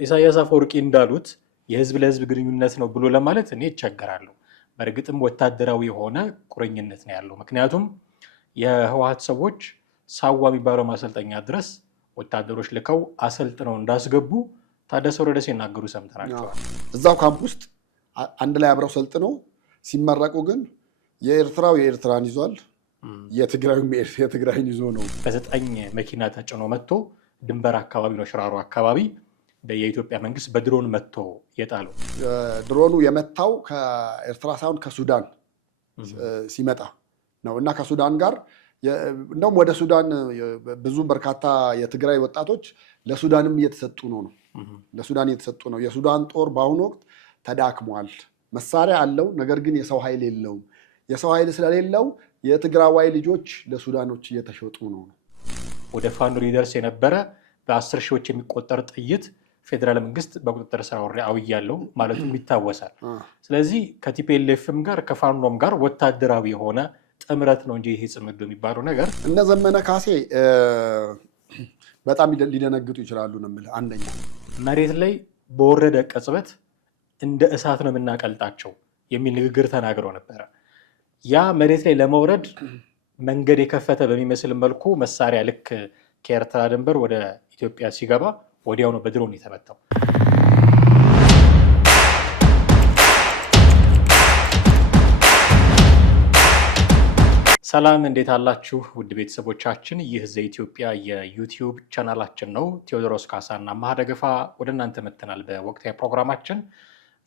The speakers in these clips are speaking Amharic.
ኢሳያስ አፈወርቂ እንዳሉት የህዝብ ለህዝብ ግንኙነት ነው ብሎ ለማለት እኔ ይቸገራለሁ። በእርግጥም ወታደራዊ የሆነ ቁርኝነት ነው ያለው። ምክንያቱም የህወሓት ሰዎች ሳዋ የሚባለው ማሰልጠኛ ድረስ ወታደሮች ልከው አሰልጥነው እንዳስገቡ ታደሰ ወረደ ሲናገሩ ሰምተናቸዋል። እዛው ካምፕ ውስጥ አንድ ላይ አብረው ሰልጥነው ሲመረቁ ግን የኤርትራው የኤርትራን ይዟል፣ የትግራዩም የትግራይን ይዞ ነው። በ9 መኪና ተጭኖ መጥቶ ድንበር አካባቢ ነው ሽራሮ አካባቢ የኢትዮጵያ መንግስት በድሮን መጥቶ የጣለው። ድሮኑ የመታው ከኤርትራ ሳይሆን ከሱዳን ሲመጣ ነው እና ከሱዳን ጋር እንደውም ወደ ሱዳን ብዙ በርካታ የትግራይ ወጣቶች ለሱዳንም እየተሰጡ ነው ለሱዳን እየተሰጡ ነው። የሱዳን ጦር በአሁኑ ወቅት ተዳክሟል። መሳሪያ አለው፣ ነገር ግን የሰው ኃይል የለውም። የሰው ኃይል ስለሌለው የትግራዋይ ልጆች ለሱዳኖች እየተሸጡ ነው። ወደ ፋኖ ሊደርስ የነበረ በ10 ሺዎች የሚቆጠር ጥይት ፌዴራል መንግስት በቁጥጥር ስር አውያለው ማለቱም ይታወሳል። ስለዚህ ከቲፒኤልኤፍም ጋር ከፋኖም ጋር ወታደራዊ የሆነ ጥምረት ነው እንጂ ይሄ ጽምዶ የሚባለው ነገር እነ ዘመነ ካሴ በጣም ሊደነግጡ ይችላሉ ነው የምልህ። አንደኛ መሬት ላይ በወረደ ቅጽበት እንደ እሳት ነው የምናቀልጣቸው የሚል ንግግር ተናግረው ነበረ። ያ መሬት ላይ ለመውረድ መንገድ የከፈተ በሚመስል መልኩ መሳሪያ ልክ ከኤርትራ ድንበር ወደ ኢትዮጵያ ሲገባ ወዲያው ነው በድሮን የተመታው። ሰላም እንዴት አላችሁ ውድ ቤተሰቦቻችን? ይህ ዘኢትዮጵያ የዩቲዩብ ቻናላችን ነው። ቴዎድሮስ ካሳና ማህደገፋ ወደ እናንተ መጥተናል በወቅታዊ ፕሮግራማችን።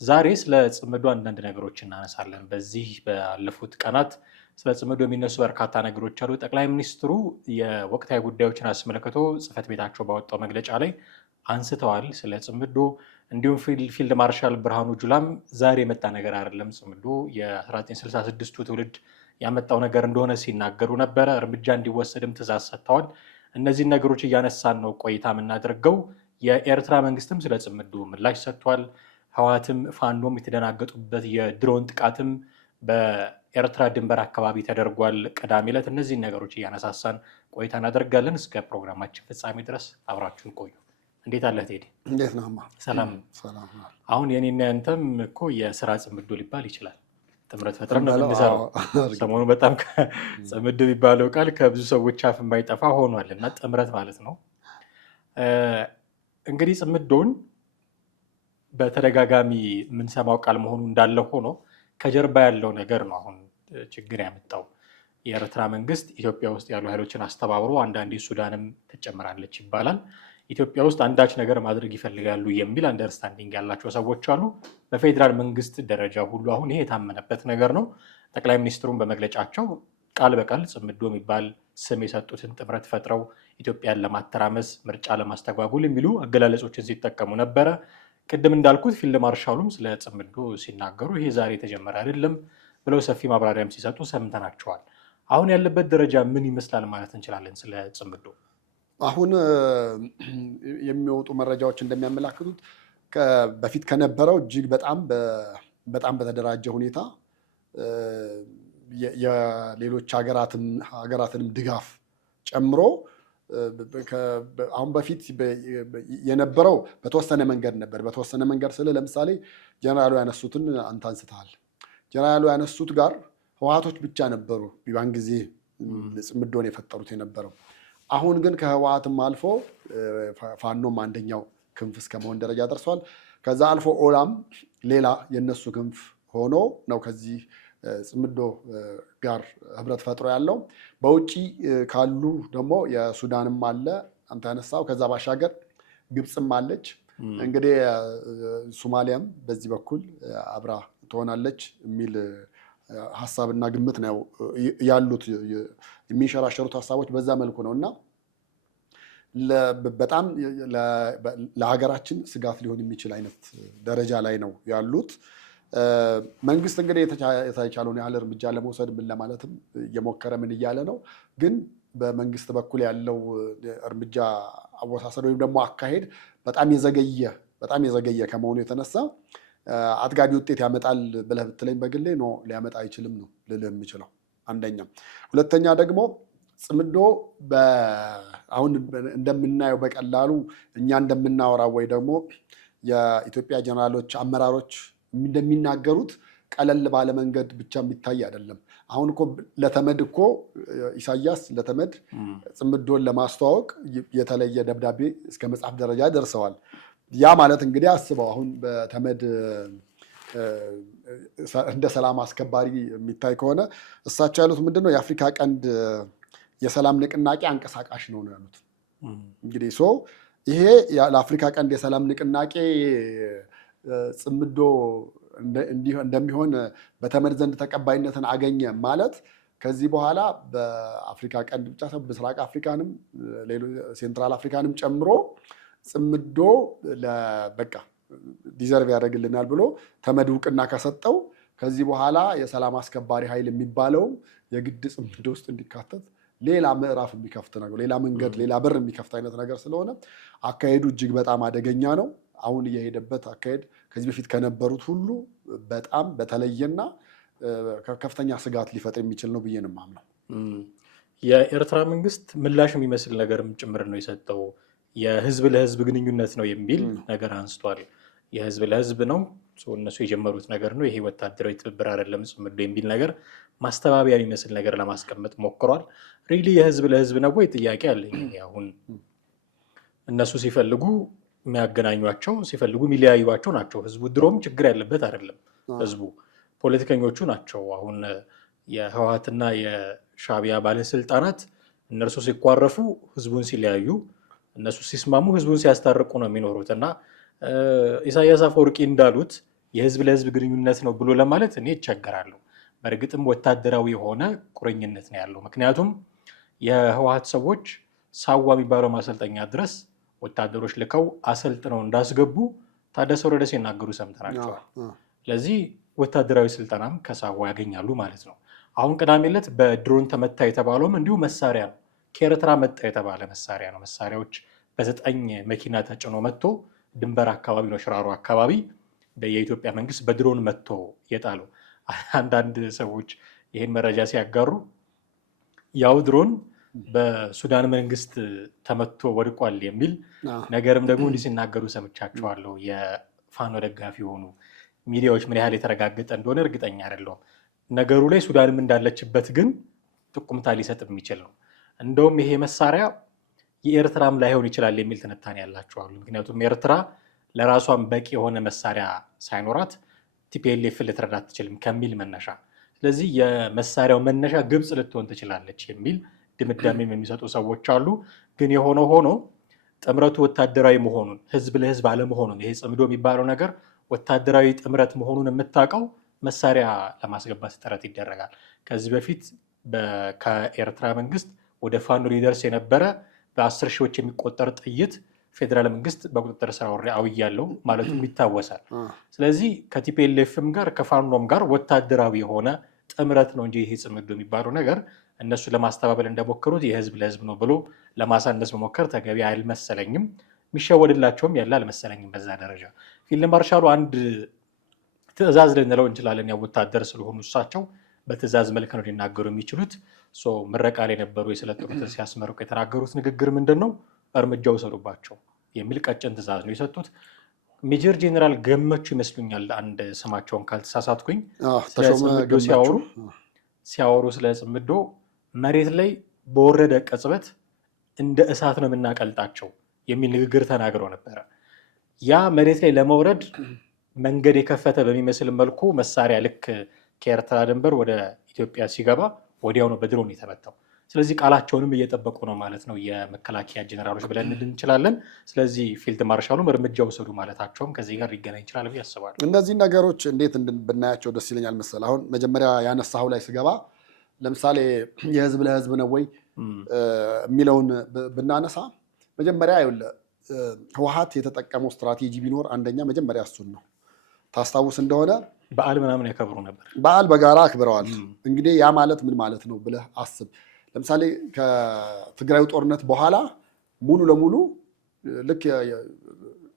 ዛሬ ስለ ጽምዶ አንዳንድ ነገሮች እናነሳለን። በዚህ ባለፉት ቀናት ስለ ጽምዶ የሚነሱ በርካታ ነገሮች አሉ። ጠቅላይ ሚኒስትሩ የወቅታዊ ጉዳዮችን አስመልክቶ ጽህፈት ቤታቸው ባወጣው መግለጫ ላይ አንስተዋል ስለ ጽምዶ። እንዲሁም ፊልድ ማርሻል ብርሃኑ ጁላም ዛሬ የመጣ ነገር አይደለም፣ ጽምዶ የ1966ቱ ትውልድ ያመጣው ነገር እንደሆነ ሲናገሩ ነበረ። እርምጃ እንዲወሰድም ትእዛዝ ሰጥተዋል። እነዚህን ነገሮች እያነሳን ነው ቆይታ የምናደርገው። የኤርትራ መንግስትም ስለ ጽምዶ ምላሽ ሰጥቷል። ህወሓትም ፋኖም የተደናገጡበት የድሮን ጥቃትም በኤርትራ ድንበር አካባቢ ተደርጓል ቅዳሜ ዕለት። እነዚህን ነገሮች እያነሳሳን ቆይታ እናደርጋለን። እስከ ፕሮግራማችን ፍጻሜ ድረስ አብራችሁን ቆዩ። እንዴት አለህ ቴዲ? እንዴት ነው? ሰላም። አሁን የኔና ያንተም እኮ የስራ ጽምዶ ሊባል ይችላል። ጥምረት ፈጥረን ነው የምንሰራው። ሰሞኑ በጣም ጽምዶ የሚባለው ቃል ከብዙ ሰዎች አፍ የማይጠፋ ሆኗል እና ጥምረት ማለት ነው። እንግዲህ ጽምዶን በተደጋጋሚ የምንሰማው ቃል መሆኑ እንዳለ ሆኖ ከጀርባ ያለው ነገር ነው አሁን ችግር ያመጣው። የኤርትራ መንግስት ኢትዮጵያ ውስጥ ያሉ ኃይሎችን አስተባብሮ አንዳንዴ ሱዳንም ትጨምራለች ይባላል። ኢትዮጵያ ውስጥ አንዳች ነገር ማድረግ ይፈልጋሉ የሚል አንደርስታንዲንግ ያላቸው ሰዎች አሉ። በፌዴራል መንግስት ደረጃ ሁሉ አሁን ይሄ የታመነበት ነገር ነው። ጠቅላይ ሚኒስትሩን በመግለጫቸው ቃል በቃል ጽምዶ የሚባል ስም የሰጡትን ጥምረት ፈጥረው ኢትዮጵያን ለማተራመስ ምርጫ ለማስተጓጉል የሚሉ አገላለጾችን ሲጠቀሙ ነበረ። ቅድም እንዳልኩት ፊልድ ማርሻሉም ስለ ጽምዶ ሲናገሩ ይሄ ዛሬ የተጀመረ አይደለም ብለው ሰፊ ማብራሪያም ሲሰጡ ሰምተናቸዋል። አሁን ያለበት ደረጃ ምን ይመስላል ማለት እንችላለን? ስለ ጽምዶ አሁን የሚወጡ መረጃዎች እንደሚያመላክቱት በፊት ከነበረው እጅግ በጣም በተደራጀ ሁኔታ የሌሎች ሀገራትንም ድጋፍ ጨምሮ አሁን በፊት የነበረው በተወሰነ መንገድ ነበር። በተወሰነ መንገድ ስለ ለምሳሌ ጀነራሉ ያነሱትን አንተ አንስተሃል። ጀነራሉ ያነሱት ጋር ህወሓቶች ብቻ ነበሩ ያን ጊዜ ጽምዶን የፈጠሩት የነበረው። አሁን ግን ከህወሓትም አልፎ ፋኖም አንደኛው ክንፍ እስከመሆን ደረጃ ደርሷል። ከዛ አልፎ ኦላም ሌላ የነሱ ክንፍ ሆኖ ነው ከዚህ ጽምዶ ጋር ህብረት ፈጥሮ ያለው። በውጪ ካሉ ደግሞ የሱዳንም አለ አንተ ያነሳው። ከዛ ባሻገር ግብፅም አለች። እንግዲህ ሶማሊያም በዚህ በኩል አብራ ትሆናለች የሚል ሀሳብና ግምት ነው ያሉት። የሚንሸራሸሩት ሀሳቦች በዛ መልኩ ነው እና በጣም ለሀገራችን ስጋት ሊሆን የሚችል አይነት ደረጃ ላይ ነው ያሉት። መንግስት እንግዲህ የተቻለውን ያህል እርምጃ ለመውሰድ ምን ለማለትም እየሞከረ ምን እያለ ነው። ግን በመንግስት በኩል ያለው እርምጃ አወሳሰድ ወይም ደግሞ አካሄድ በጣም የዘገየ ከመሆኑ የተነሳ አጥጋቢ ውጤት ያመጣል ብለህ ብትለኝ በግሌ ነው ሊያመጣ አይችልም ነው ልልህ የምችለው። አንደኛ። ሁለተኛ ደግሞ ጽምዶ አሁን እንደምናየው በቀላሉ እኛ እንደምናወራው ወይ ደግሞ የኢትዮጵያ ጀነራሎች አመራሮች እንደሚናገሩት ቀለል ባለ መንገድ ብቻ የሚታይ አይደለም። አሁን እኮ ለተመድ እኮ ኢሳያስ ለተመድ ጽምዶን ለማስተዋወቅ የተለየ ደብዳቤ እስከ መጻፍ ደረጃ ደርሰዋል። ያ ማለት እንግዲህ አስበው አሁን በተመድ እንደ ሰላም አስከባሪ የሚታይ ከሆነ እሳቸው ያሉት ምንድን ነው? የአፍሪካ ቀንድ የሰላም ንቅናቄ አንቀሳቃሽ ነው ያሉት። እንግዲህ ይሄ ለአፍሪካ ቀንድ የሰላም ንቅናቄ ጽምዶ እንደሚሆን በተመድ ዘንድ ተቀባይነትን አገኘ ማለት ከዚህ በኋላ በአፍሪካ ቀንድ ብቻ ሳይሆን ምስራቅ አፍሪካንም ሴንትራል አፍሪካንም ጨምሮ ጽምዶ በቃ ዲዘርቭ ያደርግልናል ብሎ ተመድ እውቅና ከሰጠው ከዚህ በኋላ የሰላም አስከባሪ ኃይል የሚባለው የግድ ጽምዶ ውስጥ እንዲካተት ሌላ ምዕራፍ የሚከፍት ነገር፣ ሌላ መንገድ፣ ሌላ በር የሚከፍት አይነት ነገር ስለሆነ አካሄዱ እጅግ በጣም አደገኛ ነው። አሁን እየሄደበት አካሄድ ከዚህ በፊት ከነበሩት ሁሉ በጣም በተለየና ከፍተኛ ስጋት ሊፈጥር የሚችል ነው ብዬ ነው የማምነው። የኤርትራ መንግስት ምላሽ የሚመስል ነገርም ጭምር ነው የሰጠው። የህዝብ ለህዝብ ግንኙነት ነው የሚል ነገር አንስቷል። የህዝብ ለህዝብ ነው እነሱ የጀመሩት ነገር ነው፣ ይሄ ወታደራዊ ትብብር አይደለም ጽምዶ የሚል ነገር ማስተባበያ የሚመስል ነገር ለማስቀመጥ ሞክሯል። ሪሊ የህዝብ ለህዝብ ነው ወይ ጥያቄ አለኝ። አሁን እነሱ ሲፈልጉ የሚያገናኟቸው ሲፈልጉ የሚለያዩቸው ናቸው። ህዝቡ ድሮም ችግር ያለበት አይደለም። ህዝቡ ፖለቲከኞቹ ናቸው። አሁን የህወሓትና የሻዕቢያ ባለስልጣናት እነርሱ ሲኳረፉ ህዝቡን ሲለያዩ፣ እነሱ ሲስማሙ ህዝቡን ሲያስታርቁ ነው የሚኖሩት እና ኢሳያስ አፈወርቂ እንዳሉት የህዝብ ለህዝብ ግንኙነት ነው ብሎ ለማለት እኔ ይቸገራለሁ። በእርግጥም ወታደራዊ የሆነ ቁርኝነት ነው ያለው። ምክንያቱም የህወሓት ሰዎች ሳዋ የሚባለው ማሰልጠኛ ድረስ ወታደሮች ልከው አሰልጥነው እንዳስገቡ ታደሰ ወረደ ሲናገሩ ሰምተናቸዋል። ስለዚህ ወታደራዊ ስልጠናም ከሳዋ ያገኛሉ ማለት ነው። አሁን ቅዳሜ ዕለት በድሮን ተመታ የተባለውም እንዲሁ መሳሪያ ነው። ከኤርትራ መጣ የተባለ መሳሪያ ነው። መሳሪያዎች በ9 መኪና ተጭኖ መጥቶ ድንበር አካባቢ ነው ሽራሮ አካባቢ የኢትዮጵያ መንግስት በድሮን መጥቶ የጣለው። አንዳንድ ሰዎች ይህን መረጃ ሲያጋሩ ያው ድሮን በሱዳን መንግስት ተመቶ ወድቋል የሚል ነገርም ደግሞ እንዲህ ሲናገሩ ሰምቻቸዋለሁ። የፋኖ ደጋፊ የሆኑ ሚዲያዎች ምን ያህል የተረጋገጠ እንደሆነ እርግጠኛ አይደለሁም። ነገሩ ላይ ሱዳንም እንዳለችበት ግን ጥቁምታ ሊሰጥ የሚችል ነው። እንደውም ይሄ መሳሪያ የኤርትራም ላይሆን ይችላል የሚል ትንታኔ ያላቸዋሉ። ምክንያቱም ኤርትራ ለራሷን በቂ የሆነ መሳሪያ ሳይኖራት ቲፒኤልኤፍ ልትረዳ አትችልም ከሚል መነሻ፣ ስለዚህ የመሳሪያው መነሻ ግብፅ ልትሆን ትችላለች የሚል ድምዳሜም የሚሰጡ ሰዎች አሉ። ግን የሆነ ሆኖ ጥምረቱ ወታደራዊ መሆኑን ህዝብ ለህዝብ አለመሆኑን ይሄ ጽምዶ የሚባለው ነገር ወታደራዊ ጥምረት መሆኑን የምታውቀው መሳሪያ ለማስገባት ጥረት ይደረጋል። ከዚህ በፊት ከኤርትራ መንግስት ወደ ፋኖ ሊደርስ የነበረ በ10 ሺዎች የሚቆጠር ጥይት ፌዴራል መንግስት በቁጥጥር ስር አውያለሁ ማለቱም ይታወሳል። ስለዚህ ከቲፒኤልኤፍም ጋር ከፋኖም ጋር ወታደራዊ የሆነ ጥምረት ነው እንጂ ይሄ ጽምዶ የሚባለው ነገር እነሱ ለማስተባበል እንደሞከሩት የህዝብ ለህዝብ ነው ብሎ ለማሳነስ መሞከር ተገቢ አልመሰለኝም። የሚሸወድላቸውም ያለ አልመሰለኝም። በዛ ደረጃ ፊልድ ማርሻሉ አንድ ትዕዛዝ ልንለው እንችላለን። ያው ወታደር ስለሆኑ እሳቸው በትዕዛዝ መልክ ነው ሊናገሩ የሚችሉት። ምረቃ ላይ የነበሩ የሰለጠኑትን ሲያስመርቁ የተናገሩት ንግግር ምንድን ነው? እርምጃ ውሰዱባቸው የሚል ቀጭን ትዕዛዝ ነው የሰጡት። ሜጀር ጄኔራል ገመቹ ይመስሉኛል፣ አንድ ስማቸውን ካልተሳሳትኩኝ፣ ስለ ጽምዶ ሲያወሩ ስለ ጽምዶ መሬት ላይ በወረደ ቅጽበት እንደ እሳት ነው የምናቀልጣቸው የሚል ንግግር ተናግረው ነበረ። ያ መሬት ላይ ለመውረድ መንገድ የከፈተ በሚመስል መልኩ መሳሪያ ልክ ከኤርትራ ድንበር ወደ ኢትዮጵያ ሲገባ ወዲያው ነው በድሮን የተመታው። ስለዚህ ቃላቸውንም እየጠበቁ ነው ማለት ነው የመከላከያ ጄኔራሎች ብለን እንችላለን። ስለዚህ ፊልድ ማርሻሉም እርምጃ ውሰዱ ማለታቸውም ከዚህ ጋር ሊገናኝ ይችላል ብዬ አስባለሁ። እነዚህ ነገሮች እንዴት ብናያቸው ደስ ይለኛል መሰለህ። አሁን መጀመሪያ ያነሳው ላይ ስገባ ለምሳሌ የህዝብ ለህዝብ ነው ወይ የሚለውን ብናነሳ መጀመሪያ ህወሓት የተጠቀመው ስትራቴጂ ቢኖር አንደኛ መጀመሪያ እሱን ነው። ታስታውስ እንደሆነ በዓል ምናምን ያከብሩ ነበር። በዓል በጋራ አክብረዋል። እንግዲህ ያ ማለት ምን ማለት ነው ብለህ አስብ። ለምሳሌ ከትግራዩ ጦርነት በኋላ ሙሉ ለሙሉ ልክ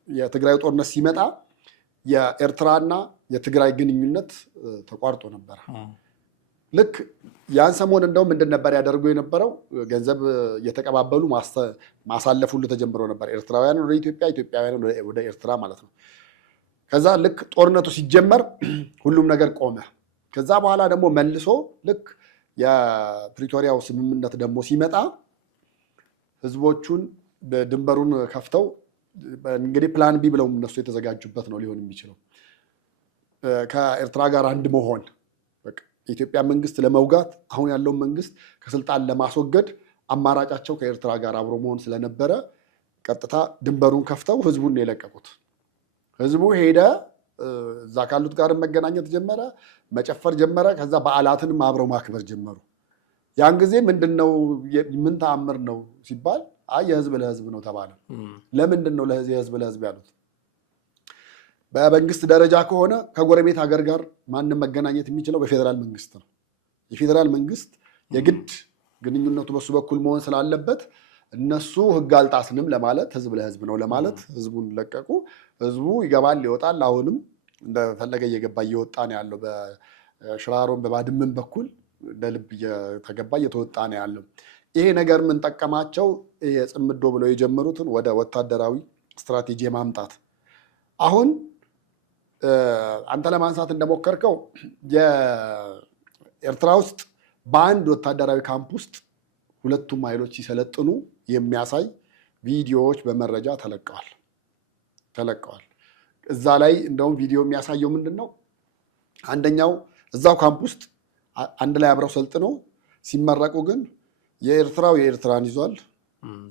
የትግራዩ ጦርነት ሲመጣ የኤርትራና የትግራይ ግንኙነት ተቋርጦ ነበረ። ልክ ያን ሰሞን እንደው ምንድን ነበር ያደርጉ የነበረው ገንዘብ እየተቀባበሉ ማሳለፍ ሁሉ ተጀምሮ ነበር። ኤርትራውያን ወደ ኢትዮጵያ፣ ኢትዮጵያውያን ወደ ኤርትራ ማለት ነው። ከዛ ልክ ጦርነቱ ሲጀመር ሁሉም ነገር ቆመ። ከዛ በኋላ ደግሞ መልሶ ልክ የፕሪቶሪያው ስምምነት ደግሞ ሲመጣ ህዝቦቹን ድንበሩን ከፍተው እንግዲህ ፕላን ቢ ብለው እነሱ የተዘጋጁበት ነው ሊሆን የሚችለው ከኤርትራ ጋር አንድ መሆን የኢትዮጵያ መንግስት ለመውጋት አሁን ያለውን መንግስት ከስልጣን ለማስወገድ አማራጫቸው ከኤርትራ ጋር አብሮ መሆን ስለነበረ ቀጥታ ድንበሩን ከፍተው ህዝቡን የለቀቁት። ህዝቡ ሄደ፣ እዛ ካሉት ጋር መገናኘት ጀመረ፣ መጨፈር ጀመረ። ከዛ በዓላትንም አብረው ማክበር ጀመሩ። ያን ጊዜ ምንድነው ምን ተአምር ነው ሲባል የህዝብ ለህዝብ ነው ተባለ። ለምንድን ነው የህዝብ ለህዝብ ያሉት? በመንግስት ደረጃ ከሆነ ከጎረቤት ሀገር ጋር ማንም መገናኘት የሚችለው በፌዴራል መንግስት ነው። የፌዴራል መንግስት የግድ ግንኙነቱ በሱ በኩል መሆን ስላለበት እነሱ ህግ አልጣስንም ለማለት ህዝብ ለህዝብ ነው ለማለት ህዝቡን ለቀቁ። ህዝቡ ይገባል ይወጣል። አሁንም እንደፈለገ እየገባ እየወጣ ነው ያለው። በሽራሮም በባድመን በኩል እንደ ልብ እየተገባ እየተወጣ ነው ያለው። ይሄ ነገር ምን ጠቀማቸው? ጽምዶ ብለው የጀመሩትን ወደ ወታደራዊ ስትራቴጂ ማምጣት። አሁን አንተ ለማንሳት እንደሞከርከው የኤርትራ ውስጥ በአንድ ወታደራዊ ካምፕ ውስጥ ሁለቱም ኃይሎች ሲሰለጥኑ የሚያሳይ ቪዲዮዎች በመረጃ ተለቀዋል። እዛ ላይ እንደውም ቪዲዮ የሚያሳየው ምንድን ነው? አንደኛው እዛው ካምፕ ውስጥ አንድ ላይ አብረው ሰልጥነው ሲመረቁ ግን የኤርትራው የኤርትራን ይዟል፣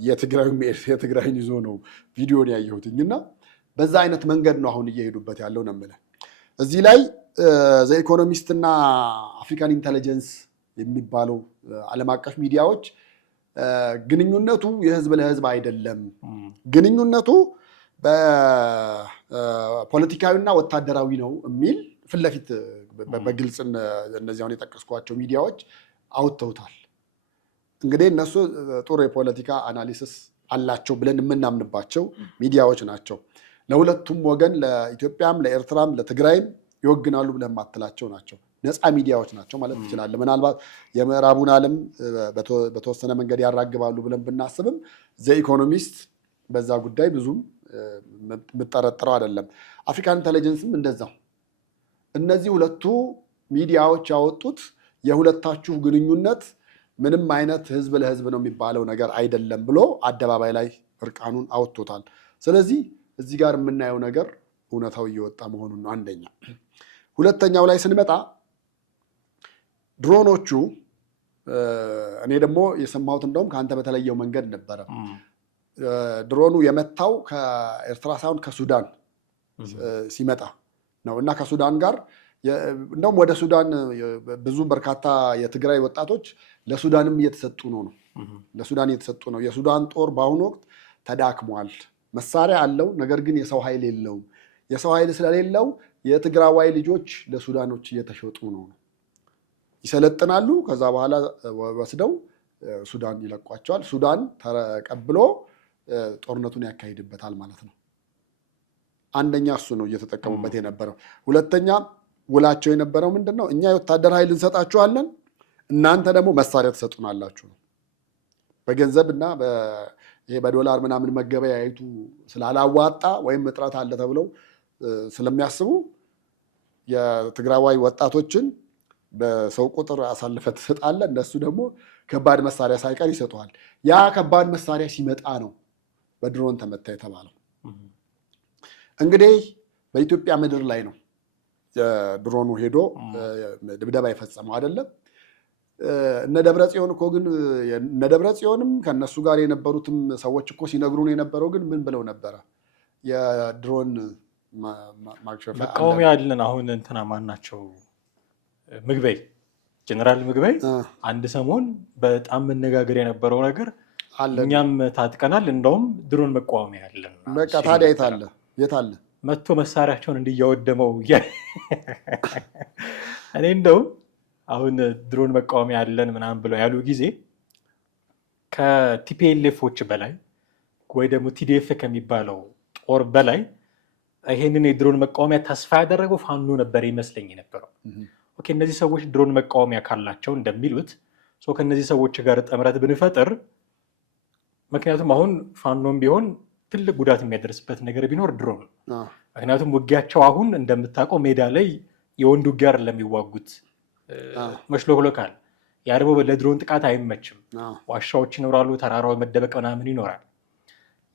የትግራዩም የትግራይን ይዞ ነው ቪዲዮን ያየሁትኝ። እና በዛ አይነት መንገድ ነው አሁን እየሄዱበት ያለው ነው የምልህ። እዚህ ላይ ዘ ኢኮኖሚስት እና አፍሪካን ኢንተለጀንስ የሚባለው ዓለም አቀፍ ሚዲያዎች ግንኙነቱ የህዝብ ለህዝብ አይደለም፣ ግንኙነቱ በፖለቲካዊና ወታደራዊ ነው የሚል ፊት ለፊት በግልጽ እነዚያውን የጠቀስኳቸው ሚዲያዎች አውጥተውታል። እንግዲህ እነሱ ጥሩ የፖለቲካ አናሊሲስ አላቸው ብለን የምናምንባቸው ሚዲያዎች ናቸው። ለሁለቱም ወገን ለኢትዮጵያም፣ ለኤርትራም፣ ለትግራይም ይወግናሉ ብለን የማትላቸው ናቸው። ነፃ ሚዲያዎች ናቸው ማለት ትችላለህ። ምናልባት የምዕራቡን ዓለም በተወሰነ መንገድ ያራግባሉ ብለን ብናስብም ዘ ኢኮኖሚስት በዛ ጉዳይ ብዙም የምጠረጥረው አይደለም። አፍሪካን ኢንተለጀንስም እንደዛው። እነዚህ ሁለቱ ሚዲያዎች ያወጡት የሁለታችሁ ግንኙነት ምንም አይነት ህዝብ ለህዝብ ነው የሚባለው ነገር አይደለም ብሎ አደባባይ ላይ እርቃኑን አወጥቶታል። ስለዚህ እዚህ ጋር የምናየው ነገር እውነታው እየወጣ መሆኑን ነው አንደኛ። ሁለተኛው ላይ ስንመጣ ድሮኖቹ እኔ ደግሞ የሰማሁት እንደውም ከአንተ በተለየው መንገድ ነበረ። ድሮኑ የመታው ከኤርትራ ሳይሆን ከሱዳን ሲመጣ ነው እና ከሱዳን ጋር እንደውም ወደ ሱዳን ብዙ በርካታ የትግራይ ወጣቶች ለሱዳንም እየተሰጡ ነው ለሱዳን እየተሰጡ ነው። የሱዳን ጦር በአሁኑ ወቅት ተዳክሟል። መሳሪያ አለው፣ ነገር ግን የሰው ኃይል የለውም። የሰው ኃይል ስለሌለው የትግራዋይ ልጆች ለሱዳኖች እየተሸጡ ነው። ይሰለጥናሉ፣ ከዛ በኋላ ወስደው ሱዳን ይለቋቸዋል። ሱዳን ተቀብሎ ጦርነቱን ያካሂድበታል ማለት ነው። አንደኛ እሱ ነው እየተጠቀሙበት የነበረው። ሁለተኛ ውላቸው የነበረው ምንድን ነው? እኛ የወታደር ኃይል እንሰጣችኋለን፣ እናንተ ደግሞ መሳሪያ ትሰጡናላችሁ ነው። በገንዘብ እና በዶላር ምናምን መገበያየቱ ስላላዋጣ ወይም እጥረት አለ ተብለው ስለሚያስቡ የትግራዋይ ወጣቶችን በሰው ቁጥር አሳልፈ ትሰጣለ፣ እነሱ ደግሞ ከባድ መሳሪያ ሳይቀር ይሰጡሃል። ያ ከባድ መሳሪያ ሲመጣ ነው በድሮን ተመታ የተባለው። እንግዲህ በኢትዮጵያ ምድር ላይ ነው ድሮኑ ሄዶ ድብደባ የፈጸመው አይደለም። እነ ደብረ ጽዮን እኮ ግን እነ ደብረ ጽዮንም ከነሱ ጋር የነበሩትም ሰዎች እኮ ሲነግሩን የነበረው ግን ምን ብለው ነበረ? የድሮን ማክሸፊያ መቃወሚያ ያለን አሁን እንትና ማን ናቸው? ምግበይ፣ ጀነራል ምግበይ አንድ ሰሞን በጣም መነጋገር የነበረው ነገር እኛም ታጥቀናል፣ እንደውም ድሮን መቃወሚያ ያለን። በቃ ታዲያ የት አለ መጥቶ መሳሪያቸውን እንዲያወደመው እኔ እንደውም አሁን ድሮን መቃወሚያ ያለን ምናምን ብለው ያሉ ጊዜ ከቲፒኤልኤፎች በላይ ወይ ደግሞ ቲዲኤፍ ከሚባለው ጦር በላይ ይሄንን የድሮን መቃወሚያ ተስፋ ያደረገው ፋኖ ነበር ይመስለኝ የነበረው። ኦኬ እነዚህ ሰዎች ድሮን መቃወሚያ ካላቸው እንደሚሉት ከነዚህ ሰዎች ጋር ጥምረት ብንፈጥር ምክንያቱም አሁን ፋኖም ቢሆን ትልቅ ጉዳት የሚያደርስበት ነገር ቢኖር ድሮን። ምክንያቱም ውጊያቸው አሁን እንደምታውቀው ሜዳ ላይ የወንድ ውጊያ አይደለም የሚዋጉት፣ መሽሎክሎካል። ያ ደግሞ ለድሮን ጥቃት አይመችም። ዋሻዎች ይኖራሉ፣ ተራራው መደበቅ ምናምን ይኖራል።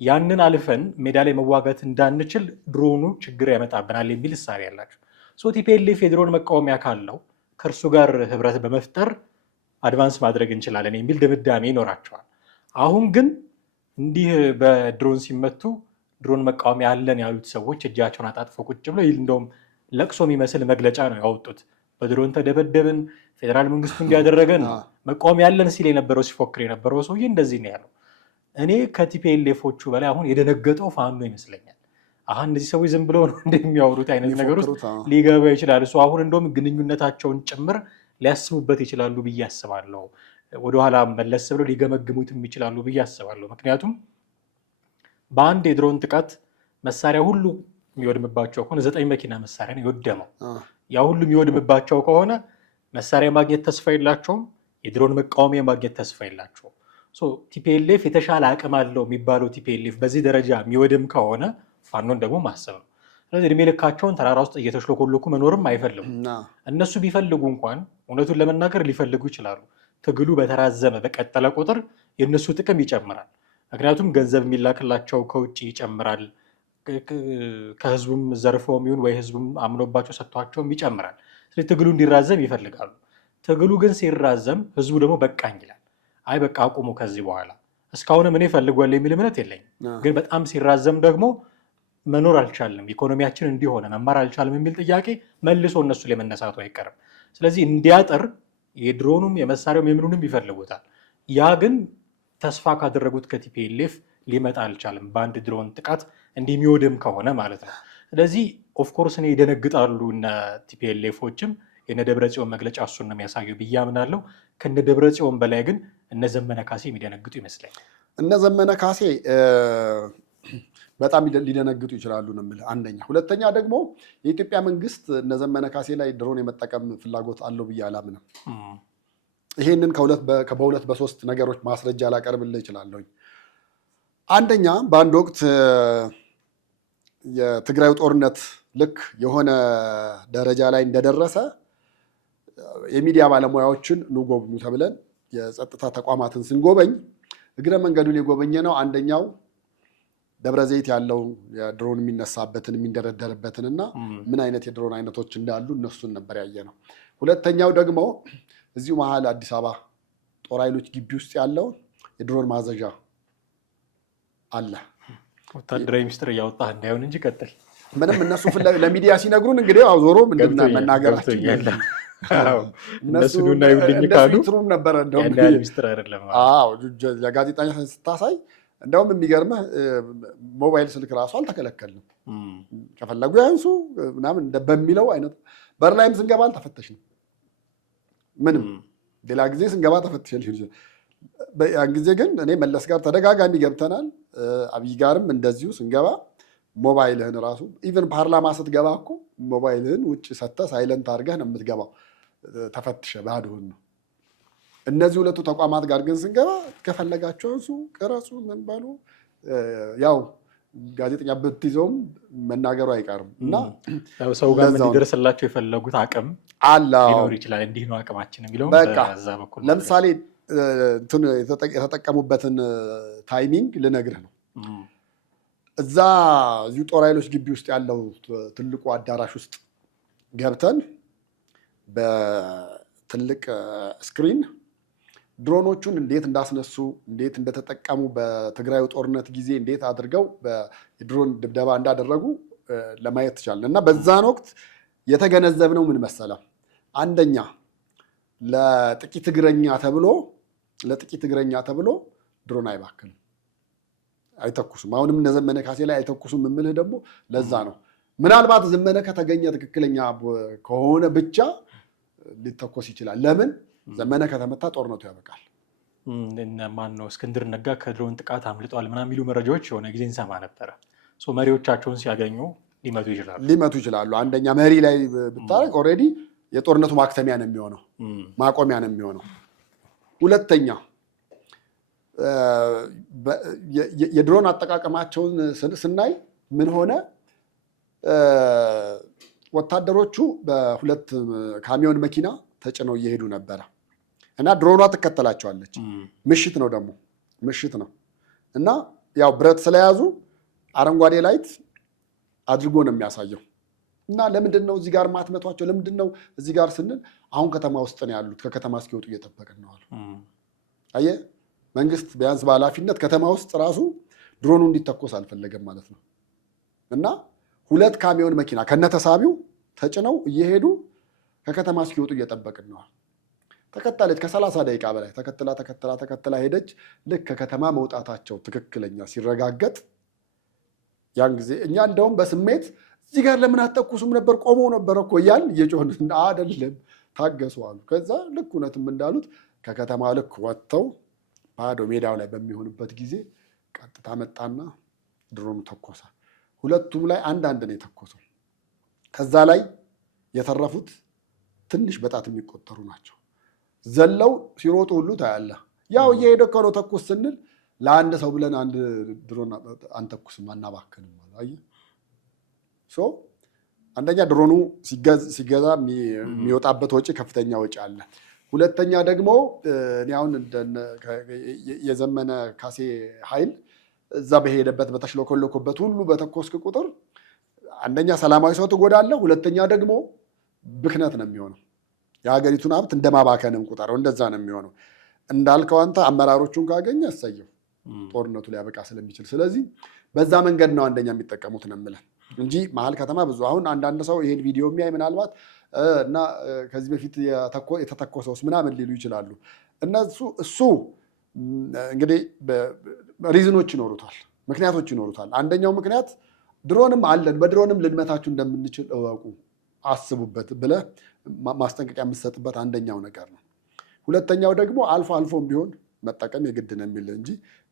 ያንን አልፈን ሜዳ ላይ መዋጋት እንዳንችል ድሮኑ ችግር ያመጣብናል የሚል እሳቤ ያላቸው ቲፒኤልኤፍ የድሮን መቃወሚያ ካለው ከእርሱ ጋር ህብረት በመፍጠር አድቫንስ ማድረግ እንችላለን የሚል ድምዳሜ ይኖራቸዋል። አሁን ግን እንዲህ በድሮን ሲመቱ ድሮን መቃወሚያ አለን ያሉት ሰዎች እጃቸውን አጣጥፈው ቁጭ ብለው እንደውም ለቅሶ የሚመስል መግለጫ ነው ያወጡት። በድሮን ተደበደብን፣ ፌዴራል መንግስቱ እንዲያደረገን መቃወሚያ ያለን ሲል የነበረው ሲፎክር የነበረው ሰውዬ እንደዚህ ነው ያለው። እኔ ከቲፒኤልኤፎቹ በላይ አሁን የደነገጠው ፋኖ ይመስለኛል። አሁን እነዚህ ሰዎች ዝም ብለው ነው እንደሚያወሩት አይነት ነገር ውስጥ ሊገባ ይችላል። እሱ አሁን እንደውም ግንኙነታቸውን ጭምር ሊያስቡበት ይችላሉ ብዬ አስባለሁ። ወደኋላ መለስ ብለው ሊገመግሙትም ይችላሉ ብዬ አስባለሁ። ምክንያቱም በአንድ የድሮን ጥቃት መሳሪያ ሁሉ የሚወድምባቸው ከሆነ 9 መኪና መሳሪያ ነው የወደመው። ያ ሁሉ የሚወድምባቸው ከሆነ መሳሪያ ማግኘት ተስፋ የላቸውም፣ የድሮን መቃወሚያ ማግኘት ተስፋ የላቸውም። ቲፒኤልኤፍ የተሻለ አቅም አለው የሚባለው ቲፒኤልኤፍ በዚህ ደረጃ የሚወድም ከሆነ ፋኖን ደግሞ ማሰብ ነው። ስለዚህ እድሜ ልካቸውን ተራራ ውስጥ እየተሽለኮለኩ መኖርም አይፈልጉም። እነሱ ቢፈልጉ እንኳን እውነቱን ለመናገር ሊፈልጉ ይችላሉ። ትግሉ በተራዘመ በቀጠለ ቁጥር የእነሱ ጥቅም ይጨምራል። ምክንያቱም ገንዘብ የሚላክላቸው ከውጭ ይጨምራል። ከህዝቡም ዘርፈውም ይሁን ወይ ህዝቡም አምኖባቸው ሰጥቷቸውም ይጨምራል። ስለዚህ ትግሉ እንዲራዘም ይፈልጋሉ። ትግሉ ግን ሲራዘም ህዝቡ ደግሞ በቃኝ ይላል። አይ በቃ አቁሙ ከዚህ በኋላ እስካሁንም እኔ ፈልጓል የሚል እምነት የለኝም። ግን በጣም ሲራዘም ደግሞ መኖር አልቻልም፣ ኢኮኖሚያችን እንዲሆነ መማር አልቻልም የሚል ጥያቄ መልሶ እነሱ ላይ መነሳቱ አይቀርም። ስለዚህ እንዲያጥር የድሮኑም የመሳሪያውም የምኑንም ይፈልጉታል። ያ ግን ተስፋ ካደረጉት ከቲፒኤልኤፍ ሊመጣ አልቻልም፣ በአንድ ድሮን ጥቃት እንዲህ የሚወድም ከሆነ ማለት ነው። ስለዚህ ኦፍኮርስ እኔ ይደነግጣሉ እነ ቲፒኤልኤፎችም። የነ ደብረጽዮን መግለጫ እሱን ነው የሚያሳየው ብዬ አምናለሁ። ከነ ደብረጽዮን በላይ ግን እነ ዘመነ ካሴ የሚደነግጡ ይመስለኛል። እነ ዘመነ ካሴ በጣም ሊደነግጡ ይችላሉ ነው የምልህ፣ አንደኛ። ሁለተኛ ደግሞ የኢትዮጵያ መንግስት እነ ዘመነ ካሴ ላይ ድሮን የመጠቀም ፍላጎት አለው ብዬ አላምንም። ይሄንን በሁለት በሶስት ነገሮች ማስረጃ ላቀርብልህ እችላለሁ። አንደኛ በአንድ ወቅት የትግራዩ ጦርነት ልክ የሆነ ደረጃ ላይ እንደደረሰ የሚዲያ ባለሙያዎችን ኑ ጎብኙ ተብለን የጸጥታ ተቋማትን ስንጎበኝ እግረ መንገዱን የጎበኘ ነው። አንደኛው ደብረ ዘይት ያለው የድሮን የሚነሳበትን የሚንደረደርበትን እና ምን አይነት የድሮን አይነቶች እንዳሉ እነሱን ነበር ያየ ነው። ሁለተኛው ደግሞ እዚሁ መሀል አዲስ አበባ ጦር ኃይሎች ግቢ ውስጥ ያለው የድሮን ማዘዣ አለ። ወታደራዊ ሚስጥር እያወጣህ እንዳይሆን እንጂ ቀጥል። ምንም እነሱ ለሚዲያ ሲነግሩን እንግዲህ ዞሮ ምንድን መናገራችን እነሱ ዱና ይብልኝ ካሉ ትሩም ነበረ። እንደውም ሚስጥር አይደለም ለጋዜጠኛ ስታሳይ እንደውም የሚገርምህ ሞባይል ስልክ ራሱ አልተከለከልንም፣ ከፈለጉ ያንሱ ምናምን በሚለው አይነት። በር ላይም ስንገባ አልተፈተሽንም። ምንም ሌላ ጊዜ ስንገባ ተፈትሸል። ያን ጊዜ ግን እኔ መለስ ጋር ተደጋጋሚ ገብተናል። አብይ ጋርም እንደዚሁ ስንገባ ሞባይልህን ራሱ ኢቨን ፓርላማ ስትገባ እኮ ሞባይልህን ውጭ ሰተህ ሳይለንት አድርገህ ነው የምትገባው፣ ተፈትሸ ባዶህን ነው። እነዚህ ሁለቱ ተቋማት ጋር ግን ስንገባ ከፈለጋቸው አንሱ፣ ቅረጹ፣ ምን በሉ። ያው ጋዜጠኛ ብትይዘውም መናገሩ አይቀርም እና ሰው ጋር እንዲደርስላቸው የፈለጉት አቅም አለ ሊኖር ይችላል። እንዲህ ነው አቅማችን የሚለውም በዛ በኩል ለምሳሌ የተጠቀሙበትን ታይሚንግ ልነግርህ ነው። እዛ እዚሁ ጦር ኃይሎች ግቢ ውስጥ ያለው ትልቁ አዳራሽ ውስጥ ገብተን በትልቅ ስክሪን ድሮኖቹን እንዴት እንዳስነሱ፣ እንዴት እንደተጠቀሙ፣ በትግራዩ ጦርነት ጊዜ እንዴት አድርገው የድሮን ድብደባ እንዳደረጉ ለማየት ትችላለን። እና በዛን ወቅት የተገነዘብነው ምን መሰለ፣ አንደኛ ለጥቂት እግረኛ ተብሎ ድሮን አይባክንም፣ አይተኩሱም። አሁንም እነ ዘመነ ካሴ ላይ አይተኩሱም የምልህ ደግሞ ለዛ ነው። ምናልባት ዘመነ ከተገኘ ትክክለኛ ከሆነ ብቻ ሊተኮስ ይችላል። ለምን ዘመነ ከተመታ ጦርነቱ ያበቃል። ማን ነው እስክንድር ነጋ ከድሮን ጥቃት አምልጧል ምናምን የሚሉ መረጃዎች የሆነ ጊዜ እንሰማ ነበረ። መሪዎቻቸውን ሲያገኙ ሊመቱ ይችላሉ። አንደኛ መሪ ላይ ብታረግ ኦልሬዲ የጦርነቱ ማክተሚያ ነው የሚሆነው፣ ማቆሚያ ነው የሚሆነው። ሁለተኛ የድሮን አጠቃቀማቸውን ስናይ ምን ሆነ? ወታደሮቹ በሁለት ካሚዮን መኪና ተጭነው እየሄዱ ነበረ እና ድሮኗ ትከተላቸዋለች። ምሽት ነው ደግሞ ምሽት ነው እና ያው ብረት ስለያዙ አረንጓዴ ላይት አድርጎ ነው የሚያሳየው። እና ለምንድን ነው እዚህ ጋር ማትመቷቸው? ለምንድን ነው እዚህ ጋር ስንል አሁን ከተማ ውስጥ ነው ያሉት፣ ከከተማ እስኪወጡ እየጠበቅን ነው አሉ። አየህ፣ መንግስት ቢያንስ በኃላፊነት ከተማ ውስጥ ራሱ ድሮኑ እንዲተኮስ አልፈለገም ማለት ነው። እና ሁለት ካሚዮን መኪና ከነተሳቢው ተጭነው እየሄዱ ከከተማ እስኪወጡ እየጠበቅን ነው። ተከተለች። ከ30 ደቂቃ በላይ ተከትላ ሄደች። ልክ ከከተማ መውጣታቸው ትክክለኛ ሲረጋገጥ ያን ጊዜ እኛ እንደውም በስሜት እዚህ ጋር ለምን አትተኩሱም ነበር? ቆመው ነበር እኮ እያልን እየጮህን አይደለም ታገሱ አሉ። ከዛ ልክ እውነትም እንዳሉት ከከተማ ልክ ወጥተው ባዶ ሜዳው ላይ በሚሆንበት ጊዜ ቀጥታ መጣና ድሮኑ ተኮሰ። ሁለቱም ላይ አንዳንድ ነው የተኮሰው። ከዛ ላይ የተረፉት ትንሽ በጣት የሚቆጠሩ ናቸው። ዘለው ሲሮጡ ሁሉ ታያለ። ያው እየሄደ እኮ ነው ተኩስ ስንል ለአንድ ሰው ብለን አንድ ድሮን አንተኩስም አናባክንም። አንደኛ ድሮኑ ሲገዛ የሚወጣበት ወጪ ከፍተኛ ወጪ አለ። ሁለተኛ ደግሞ እኔ አሁን የዘመነ ካሴ ኃይል እዛ በሄደበት በተሽለኮለኮበት ሁሉ በተኮስክ ቁጥር አንደኛ ሰላማዊ ሰው ትጎዳለህ፣ ሁለተኛ ደግሞ ብክነት ነው የሚሆነው። የሀገሪቱን ሀብት እንደማባከንም ቁጠረው፣ እንደዛ ነው የሚሆነው። እንዳልከው አንተ አመራሮቹን ካገኘ እሰየው፣ ጦርነቱ ሊያበቃ ስለሚችል። ስለዚህ በዛ መንገድ ነው አንደኛ የሚጠቀሙት ነው የምልህ እንጂ መሀል ከተማ ብዙ አሁን አንዳንድ ሰው ይሄን ቪዲዮ የሚያይ ምናልባት እና ከዚህ በፊት የተተኮሰውስ ምናምን ሊሉ ይችላሉ። እሱ እንግዲህ ሪዝኖች ይኖሩታል፣ ምክንያቶች ይኖሩታል። አንደኛው ምክንያት ድሮንም አለን፣ በድሮንም ልንመታችሁ እንደምንችል እወቁ፣ አስቡበት ብለህ ማስጠንቀቂያ የምትሰጥበት አንደኛው ነገር ነው። ሁለተኛው ደግሞ አልፎ አልፎም ቢሆን መጠቀም የግድ ነው የሚል እንጂ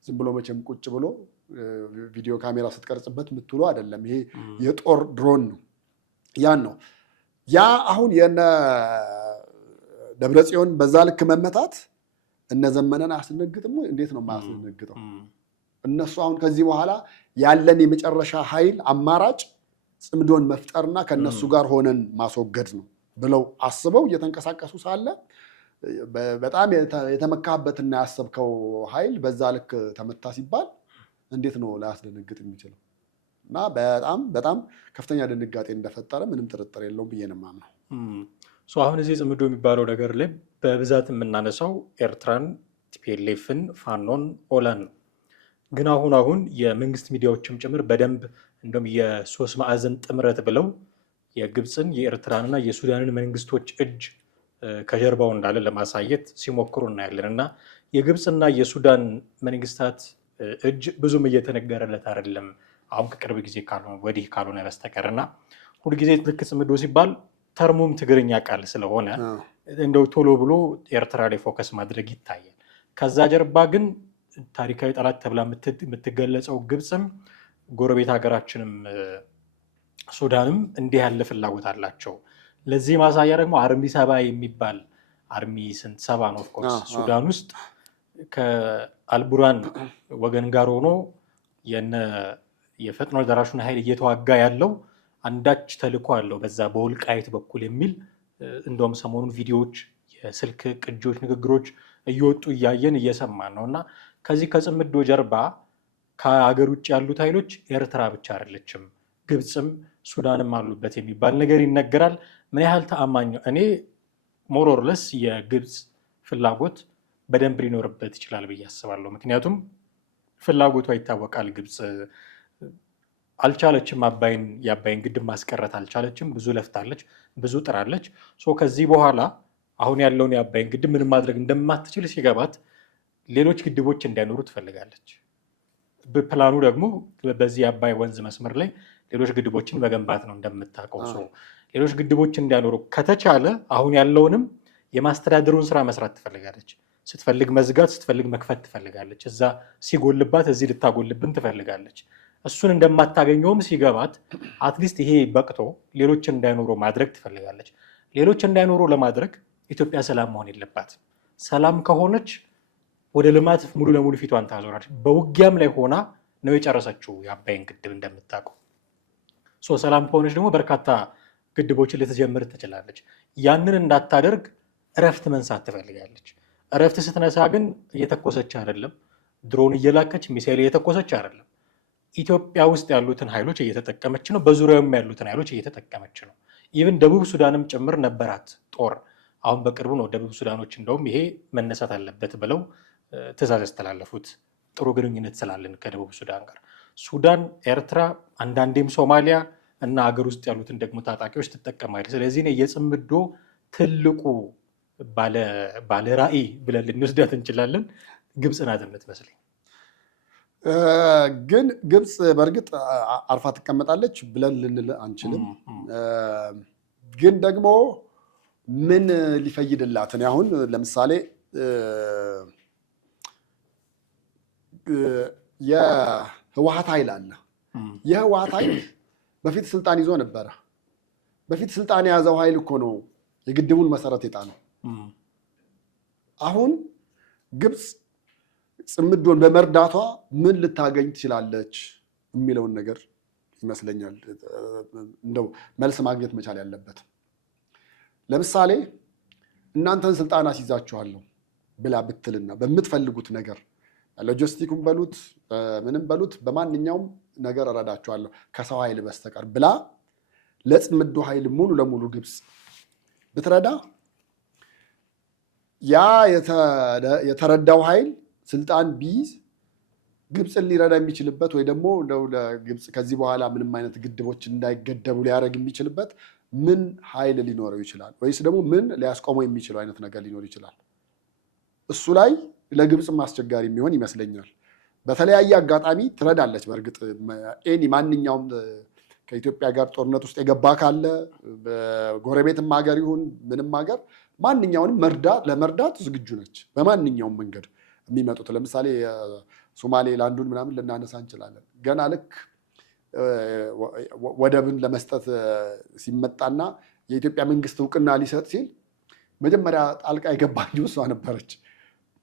ዝም ብሎ መቼም ቁጭ ብሎ ቪዲዮ ካሜራ ስትቀርጽበት የምትውሉ አይደለም። ይሄ የጦር ድሮን ነው። ያን ነው ያ አሁን የነ ደብረጽዮን በዛ ልክ መመታት እነ ዘመነን አያስደነግጥም ወይ? እንዴት ነው የማያስደነግጠው? እነሱ አሁን ከዚህ በኋላ ያለን የመጨረሻ ኃይል አማራጭ ጽምዶን መፍጠርና ከነሱ ጋር ሆነን ማስወገድ ነው ብለው አስበው እየተንቀሳቀሱ ሳለ በጣም የተመካበትና ያሰብከው ኃይል በዛ ልክ ተመታ ሲባል እንዴት ነው ላያስደነግጥ የሚችለው? እና በጣም በጣም ከፍተኛ ድንጋጤ እንደፈጠረ ምንም ጥርጥር የለውም ብዬ ነው የማምነው። አሁን እዚህ ጽምዶ የሚባለው ነገር ላይ በብዛት የምናነሳው ኤርትራን፣ ቲፒኤልኤፍን፣ ፋኖን፣ ኦላን ነው። ግን አሁን የመንግስት ሚዲያዎችም ጭምር በደንብ እንደውም የሶስት ማዕዘን ጥምረት ብለው የግብፅን የኤርትራንና የሱዳንን መንግስቶች እጅ ከጀርባው እንዳለ ለማሳየት ሲሞክሩ እናያለን። እና የግብፅና የሱዳን መንግስታት እጅ ብዙም እየተነገረለት አይደለም አሁን ከቅርብ ጊዜ ወዲህ ካልሆነ በስተቀር። እና ሁልጊዜ ልክ ጽምዶ ሲባል ተርሙም ትግርኛ ቃል ስለሆነ እንደው ቶሎ ብሎ ኤርትራ ላይ ፎከስ ማድረግ ይታያል። ከዛ ጀርባ ግን ታሪካዊ ጠላት ተብላ የምትገለጸው ግብፅም ጎረቤት ሀገራችንም ሱዳንም እንዲህ ያለ ፍላጎት አላቸው። ለዚህ ማሳያ ደግሞ አርሚ ሰባ የሚባል አርሚ ስንት ሰባ ነው ኦፍኮርስ ሱዳን ውስጥ ከአልቡራን ወገን ጋር ሆኖ የፈጥኖ ደራሹን ኃይል እየተዋጋ ያለው አንዳች ተልዕኮ አለው በዛ በወልቃይት በኩል የሚል እንደውም ሰሞኑን ቪዲዮዎች፣ የስልክ ቅጂዎች፣ ንግግሮች እየወጡ እያየን እየሰማን ነው። እና ከዚህ ከጽምዶ ጀርባ ከሀገር ውጭ ያሉት ኃይሎች ኤርትራ ብቻ አይደለችም፣ ግብፅም ሱዳንም አሉበት የሚባል ነገር ይነገራል። ምን ያህል ተአማኝ ነው? እኔ ሞሮርለስ የግብፅ ፍላጎት በደንብ ሊኖርበት ይችላል ብዬ አስባለሁ። ምክንያቱም ፍላጎቷ ይታወቃል። ግብፅ አልቻለችም፣ የአባይን ግድብ ማስቀረት አልቻለችም። ብዙ ለፍታለች፣ ብዙ ጥራለች። ከዚህ በኋላ አሁን ያለውን የአባይን ግድብ ምንም ማድረግ እንደማትችል ሲገባት ሌሎች ግድቦች እንዳይኖሩ ትፈልጋለች። ፕላኑ ደግሞ በዚህ የአባይ ወንዝ መስመር ላይ ሌሎች ግድቦችን መገንባት ነው እንደምታውቀው። ሌሎች ግድቦች እንዳይኖሩ ከተቻለ አሁን ያለውንም የማስተዳደሩን ስራ መስራት ትፈልጋለች። ስትፈልግ መዝጋት፣ ስትፈልግ መክፈት ትፈልጋለች። እዛ ሲጎልባት እዚህ ልታጎልብን ትፈልጋለች። እሱን እንደማታገኘውም ሲገባት አትሊስት ይሄ በቅቶ ሌሎችን እንዳይኖሩ ማድረግ ትፈልጋለች። ሌሎች እንዳይኖሩ ለማድረግ ኢትዮጵያ ሰላም መሆን የለባትም። ሰላም ከሆነች ወደ ልማት ሙሉ ለሙሉ ፊቷን ታዞራለች። በውጊያም ላይ ሆና ነው የጨረሰችው የአባይን ግድብ እንደምታውቀው። ሰላም ከሆነች ደግሞ በርካታ ግድቦችን ልትጀምር ትችላለች። ያንን እንዳታደርግ እረፍት መንሳት ትፈልጋለች። እረፍት ስትነሳ ግን እየተኮሰች አይደለም፣ ድሮን እየላከች ሚሳይል እየተኮሰች አይደለም። ኢትዮጵያ ውስጥ ያሉትን ኃይሎች እየተጠቀመች ነው። በዙሪያውም ያሉትን ኃይሎች እየተጠቀመች ነው። ኢቭን ደቡብ ሱዳንም ጭምር ነበራት ጦር። አሁን በቅርቡ ነው ደቡብ ሱዳኖች እንደውም ይሄ መነሳት አለበት ብለው ትዕዛዝ ያስተላለፉት። ጥሩ ግንኙነት ስላለን ከደቡብ ሱዳን ጋር ሱዳን፣ ኤርትራ፣ አንዳንዴም ሶማሊያ እና ሀገር ውስጥ ያሉትን ደግሞ ታጣቂዎች ትጠቀማለች። ስለዚህ የጽምዶ ትልቁ ባለ ራዕይ ብለን ልንወስዳት እንችላለን ግብፅ ናት የምትመስለኝ። ግን ግብፅ በእርግጥ አርፋ ትቀመጣለች ብለን ልንል አንችልም። ግን ደግሞ ምን ሊፈይድላትን አሁን ለምሳሌ የህወሓት ኃይል አለ። የህወሓት ኃይል በፊት ስልጣን ይዞ ነበረ። በፊት ስልጣን የያዘው ኃይል እኮ ነው የግድቡን መሰረት የጣለው። አሁን ግብፅ ጽምዶን በመርዳቷ ምን ልታገኝ ትችላለች የሚለውን ነገር ይመስለኛል እንደው መልስ ማግኘት መቻል ያለበት። ለምሳሌ እናንተን ስልጣን አስይዛችኋለሁ ብላ ብትልና በምትፈልጉት ነገር ሎጂስቲኩን በሉት ምንም በሉት በማንኛውም ነገር እረዳችኋለሁ ከሰው ኃይል በስተቀር ብላ ለጽምዶ ኃይል ሙሉ ለሙሉ ግብፅ ብትረዳ ያ የተረዳው ኃይል ስልጣን ቢይዝ ግብፅን ሊረዳ የሚችልበት ወይ ደግሞ ለግብፅ ከዚህ በኋላ ምንም አይነት ግድቦች እንዳይገደቡ ሊያደርግ የሚችልበት ምን ኃይል ሊኖረው ይችላል? ወይስ ደግሞ ምን ሊያስቆመው የሚችለው አይነት ነገር ሊኖር ይችላል? እሱ ላይ ለግብፅም አስቸጋሪ የሚሆን ይመስለኛል። በተለያየ አጋጣሚ ትረዳለች። በእርግጥ ማንኛውም ከኢትዮጵያ ጋር ጦርነት ውስጥ የገባ ካለ በጎረቤትም ሀገር ይሁን ምንም ሀገር ማንኛውንም ለመርዳት ዝግጁ ነች። በማንኛውም መንገድ የሚመጡት ለምሳሌ ሶማሌ ላንዱን ምናምን ልናነሳ እንችላለን። ገና ልክ ወደብን ለመስጠት ሲመጣና የኢትዮጵያ መንግስት እውቅና ሊሰጥ ሲል መጀመሪያ ጣልቃ የገባችው እሷ ነበረች።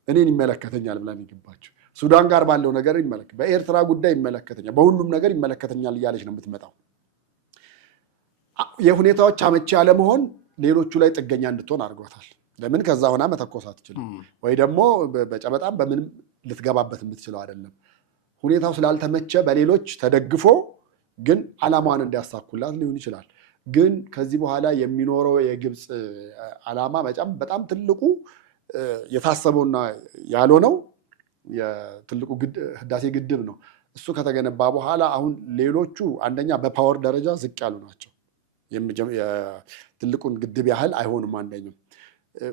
እኔን ይመለከተኛል ብላ የገባችው ሱዳን ጋር ባለው ነገር በኤርትራ ጉዳይ ይመለከተኛል፣ በሁሉም ነገር ይመለከተኛል እያለች ነው የምትመጣው። የሁኔታዎች አመቺ አለመሆን ሌሎቹ ላይ ጥገኛ እንድትሆን አድርጓታል። ለምን ከዛ ሆና መተኮስ አትችልም፣ ወይ ደግሞ በጨበጣም በምንም ልትገባበት የምትችለው አይደለም። ሁኔታው ስላልተመቸ በሌሎች ተደግፎ ግን ዓላማዋን እንዲያሳኩላት ሊሆን ይችላል። ግን ከዚህ በኋላ የሚኖረው የግብፅ ዓላማ በጣም ትልቁ የታሰበውና ያልሆነው የትልቁ ህዳሴ ግድብ ነው። እሱ ከተገነባ በኋላ አሁን ሌሎቹ አንደኛ በፓወር ደረጃ ዝቅ ያሉ ናቸው። ትልቁን ግድብ ያህል አይሆንም አንደኛው።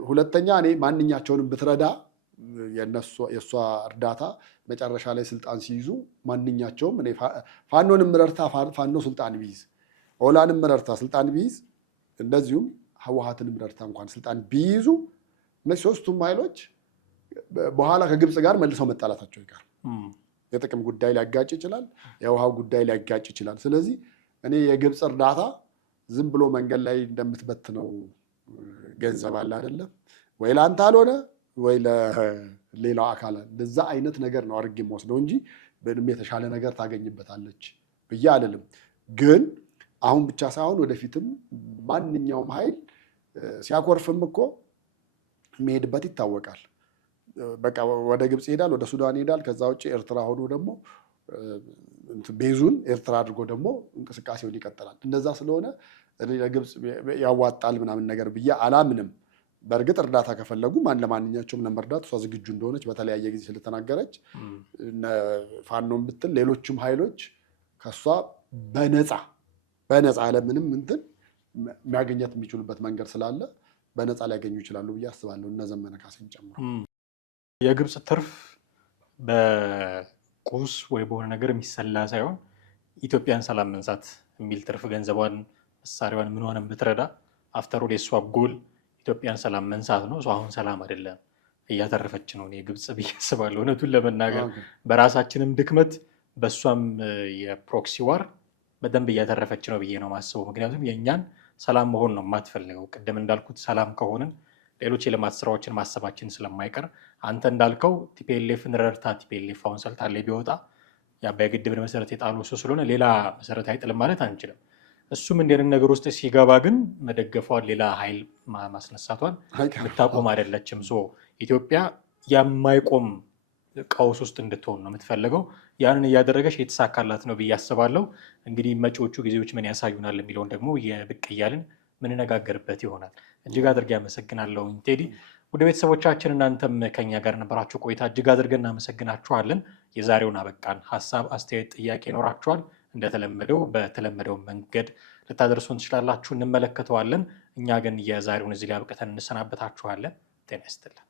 ሁለተኛ እኔ ማንኛቸውንም ብትረዳ የእሷ እርዳታ መጨረሻ ላይ ስልጣን ሲይዙ ማንኛቸውም ፋኖንም ረድታ ፋኖ ስልጣን ቢይዝ፣ ኦላንም ረድታ ስልጣን ቢይዝ፣ እንደዚሁም ህወሓትንም ረድታ እንኳን ስልጣን ቢይዙ እነዚህ ሶስቱም ኃይሎች በኋላ ከግብፅ ጋር መልሰው መጣላታቸው ይቀር። የጥቅም ጉዳይ ሊያጋጭ ይችላል፣ የውሃው ጉዳይ ሊያጋጭ ይችላል። ስለዚህ እኔ የግብፅ እርዳታ ዝም ብሎ መንገድ ላይ እንደምትበትነው ገንዘብ አለ አይደለም ወይ ለአንተ አልሆነ ወይ ለሌላው አካል እንደዛ አይነት ነገር ነው አድርጌ የምወስደው እንጂ በእድሜ የተሻለ ነገር ታገኝበታለች ብዬ አልልም። ግን አሁን ብቻ ሳይሆን ወደፊትም ማንኛውም ኃይል ሲያኮርፍም እኮ የሚሄድበት ይታወቃል። በቃ ወደ ግብፅ ይሄዳል፣ ወደ ሱዳን ይሄዳል። ከዛ ውጭ ኤርትራ ሆኖ ደግሞ ቤዙን ኤርትራ አድርጎ ደግሞ እንቅስቃሴውን ይቀጥላል። እንደዛ ስለሆነ ለግብፅ ያዋጣል ምናምን ነገር ብዬ አላምንም። በእርግጥ እርዳታ ከፈለጉ ለማንኛቸውም ለመርዳት እሷ ዝግጁ እንደሆነች በተለያየ ጊዜ ስለተናገረች ፋኖን ብትል ሌሎችም ኃይሎች ከእሷ በነፃ ለምንም እንትን የሚያገኘት የሚችሉበት መንገድ ስላለ በነፃ ሊያገኙ ይችላሉ ብዬ አስባለሁ። እነ ዘመነ ካሴን ጨምሮ የግብፅ ትርፍ በቁስ ወይ በሆነ ነገር የሚሰላ ሳይሆን ኢትዮጵያን ሰላም መንሳት የሚል ትርፍ ገንዘቧን፣ መሳሪያዋን፣ ምንሆንም ብትረዳ አፍተር ኦል የእሷ ጎል ኢትዮጵያን ሰላም መንሳት ነው። አሁን ሰላም አይደለም እያተረፈች ነው ግብፅ ብዬ አስባለሁ። እውነቱን ለመናገር በራሳችንም ድክመት በእሷም የፕሮክሲ ዋር በደንብ እያተረፈች ነው ብዬ ነው ማስበው። ምክንያቱም የእኛን ሰላም መሆን ነው የማትፈልገው። ቅድም እንዳልኩት ሰላም ከሆንን ሌሎች የልማት ስራዎችን ማሰባችን ስለማይቀር አንተ እንዳልከው ቲፒኤልኤፍን ረድታ ቲፒኤልኤፍ አሁን ስልጣን ላይ ቢወጣ የአባይ ግድብን መሰረት የጣሉ እሱ ስለሆነ ሌላ መሰረት አይጥልም ማለት አንችልም። እሱም እንዲህ ነገር ውስጥ ሲገባ ግን መደገፏን ሌላ ኃይል ማስነሳቷን ልታቆም አይደለችም። ኢትዮጵያ የማይቆም ቀውስ ውስጥ እንድትሆን ነው የምትፈልገው። ያንን እያደረገች የተሳካላት ነው ብዬ አስባለሁ። እንግዲህ መጪዎቹ ጊዜዎች ምን ያሳዩናል የሚለውን ደግሞ የብቅ እያልን ምንነጋገርበት ይሆናል። እጅግ አድርጌ አመሰግናለሁ ቴዲ። ወደ ቤተሰቦቻችን እናንተም ከኛ ጋር ነበራችሁ ቆይታ እጅግ አድርገን እናመሰግናችኋለን። የዛሬውን አበቃን። ሀሳብ፣ አስተያየት፣ ጥያቄ ይኖራችኋል እንደተለመደው በተለመደው መንገድ ልታደርሱን ትችላላችሁ፣ እንመለከተዋለን። እኛ ግን የዛሬውን እዚህ ላይ አብቅተን እንሰናበታችኋለን። ጤና ይስጥልን።